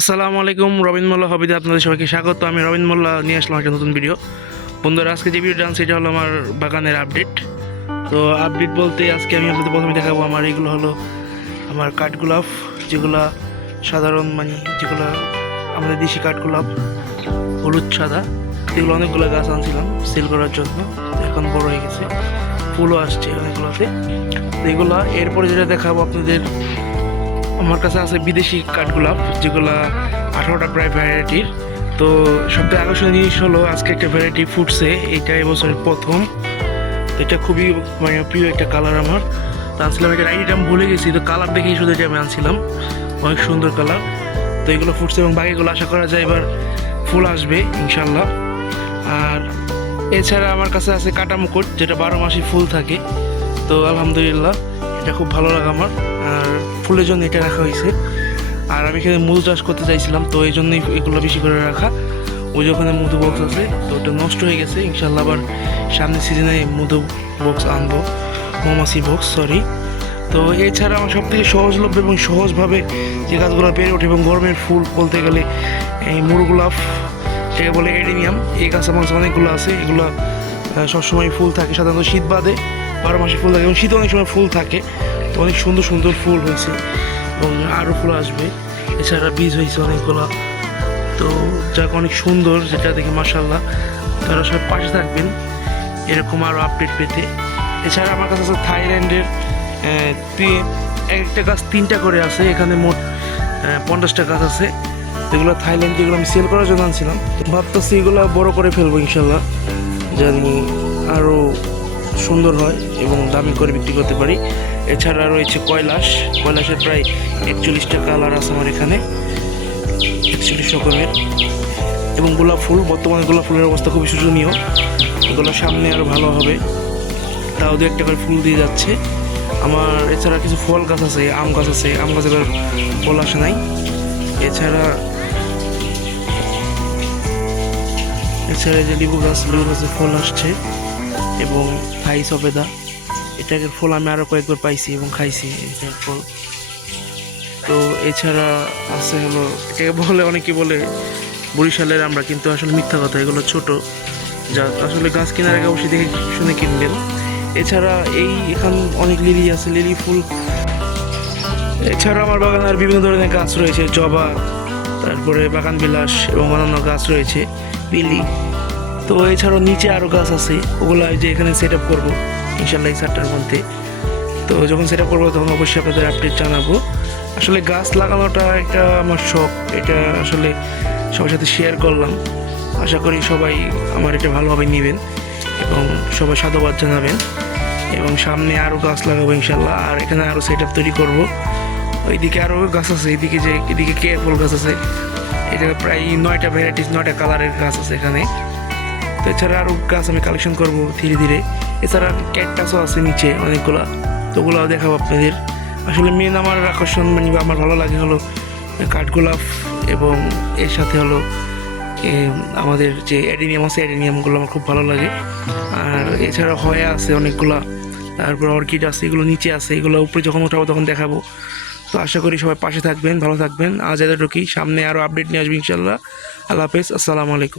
আসসালামু আলাইকুম, রবিন মোল্লা হবিতে আপনাদের সবাইকে স্বাগত। আমি রবিন মোল্লা নিয়ে আসলাম একটা নতুন ভিডিও। বন্ধুরা, আজকে যে ভিডিওটা আনছি এটা হলো আমার বাগানের আপডেট। তো আপডেট বলতে আজকে আমি আপনাদের প্রথমে দেখাবো আমার এগুলো হলো আমার কাঠগোলাপ, যেগুলা সাধারণ যেগুলো আমাদের দেশি কাঠগোলাপ, হলুদ সাদা, এগুলো অনেকগুলো গাছ আনছিলাম সেল করার জন্য। এখন বড় হয়ে গেছে, ফুলও আসছে অনেকগুলোতে। তো এগুলা এরপরে যেটা দেখাবো আপনাদের, আমার কাছে আছে বিদেশি কাঠগোলাপ, যেগুলা 18টা প্রায় ভ্যারাইটির। তো সবথেকে আকর্ষণীয় জিনিস হলো আজকে একটা ভ্যারাইটি ফুটছে, এটা এবছরের প্রথম। তো এটা খুবই প্রিয় একটা কালার আমার। তো আনছিলাম, এটা আইডিটা আমি ভুলে গেছি, তো কালার দেখেই শুধু এটা আমি আনছিলাম, অনেক সুন্দর কালার। তো এগুলো ফুটছে এবং বাকিগুলো আশা করা যায় এবার ফুল আসবে ইনশাল্লাহ। আর এছাড়া আমার কাছে আছে কাটা মুকুট, যেটা 12 মাসই ফুল থাকে। তো আলহামদুলিল্লাহ, এটা খুব ভালো লাগে আমার। আর ফুলের জন্য এটা রাখা হয়েছে। আর আমি এখানে মধু চাষ করতে চাইছিলাম, তো এই জন্যই এগুলো বেশি করে রাখা। ওই যে ওখানে মধু বক্স আছে, তো ওটা নষ্ট হয়ে গেছে। ইনশাল্লাহ আবার সামনের সিজনে মধু বক্স আনবো, মৌমাছি বক্স সরি। তো এছাড়া আমার সব থেকে সহজলভ্য এবং সহজভাবে যে গাছগুলো বেড়ে ওঠে এবং গরমের ফুল বলতে গেলে এই মুরগোলাপ, এটাকে বলে এডেনিয়াম, এই গাছ আমার কাছে অনেকগুলো আছে। এগুলো সবসময় ফুল থাকে, সাধারণত শীত বাদে 12 মাসে ফুল থাকে এবং শীতে অনেক সময় ফুল থাকে। তো অনেক সুন্দর সুন্দর ফুল হয়েছে এবং আরও ফুল আসবে। এছাড়া বীজ হয়েছে অনেকগুলো, তো যাক অনেক সুন্দর, যেটা দেখে মাশাআল্লাহ। তারা সবাই পাশে থাকবেন এরকম আরও আপডেট পেতে। এছাড়া আমার কাছে আছে থাইল্যান্ডের একটা গাছ 3টা করে আছে, এখানে মোট 50টা গাছ আছে। এগুলো থাইল্যান্ড, যেগুলো আমি সেল করার জন্য আনছিলাম। ভাবতেছি এগুলো বড় করে ফেলবো ইনশাল্লাহ, জানি আরও সুন্দর হয় এবং দামি করে বিক্রি করতে পারি। এছাড়া রয়েছে কৈলাসের প্রায় 41টা কালার আছে আমার এখানে, 41 রকমের। এবং গোলাপ ফুল, বর্তমানে গোলাপ ফুলের অবস্থা খুবই শোচনীয়, এগুলো সামনে আরও ভালো হবে, তাও 2-1টা করে ফুল দিয়ে যাচ্ছে আমার। এছাড়া কিছু ফল গাছ আছে, আম গাছ আছে, আম গাছে এবার ফল আসে নাই। এছাড়া যে লেবু গাছে ফল আসছে এবং থাই সবেদা, এটাকে ফল আমি আরও কয়েকবার পাইছি এবং খাইছি এটার ফল। তো এছাড়া আছে হলো, এটাকে বলে অনেকে বলে বরিশালের আমরা, কিন্তু আসলে মিথ্যা কথা, এগুলো ছোট, যা আসলে গাছ কেনার আগে অবশ্যই দেখে শুনে কিনবেন। এছাড়া এখান অনেক লিলি আছে, লিলি ফুল। এছাড়া আমার বাগানে আর বিভিন্ন ধরনের গাছ রয়েছে, জবা, তারপরে বাগান বিলাস এবং অন্যান্য গাছ রয়েছে, বিলি। তো এছাড়াও নিচে আরও গাছ আছে, ওগুলো যে এখানে সেট আপ করবো ইনশাল্লাহ এই ছাদটার মধ্যে। তো যখন সেট আপ করবো তখন অবশ্যই আপনাদের আপডেট জানাবো। আসলে গাছ লাগানোটা একটা আমার শখ, এটা আসলে সবার সাথে শেয়ার করলাম। আশা করি সবাই আমার এটা ভালোভাবে নেবেন এবং সবাই সাধুবাদ জানাবেন। এবং সামনে আরও গাছ লাগাবো ইনশাল্লাহ। আর এখানে আরও সেট আপ তৈরি করবো। ওইদিকে আরও গাছ আছে, এদিকে কেয়ারফুল গাছ আছে, এটা প্রায় 9টা ভ্যারাইটিস, 9টা কালারের গাছ আছে এখানে। তো এছাড়া আরও গাছ আমি কালেকশন করবো ধীরে ধীরে। এছাড়া ক্যাকটাসও আছে নিচে অনেকগুলা, তো ওগুলোও দেখাবো আপনাদের। আসলে মেন আমার আকর্ষণ আমার ভালো লাগে হলো কাঠগোলাপ, এবং এর সাথে হলো আমাদের যে অ্যাডেনিয়াম আছে, অ্যাডেনিয়ামগুলো আমার খুব ভালো লাগে। আর এছাড়া হয়া আছে অনেকগুলা, তারপর অর্কিড আছে, এগুলো নিচে আছে, এগুলো উপরে যখন উঠাবো তখন দেখাবো। তো আশা করি সবাই পাশে থাকবেন, ভালো থাকবেন। আজ এতটুকুই, সামনে আরও আপডেট নিয়ে আসবে ইনশাল্লাহ। আল্লাহ হাফেজ, আসসালামু আলাইকুম।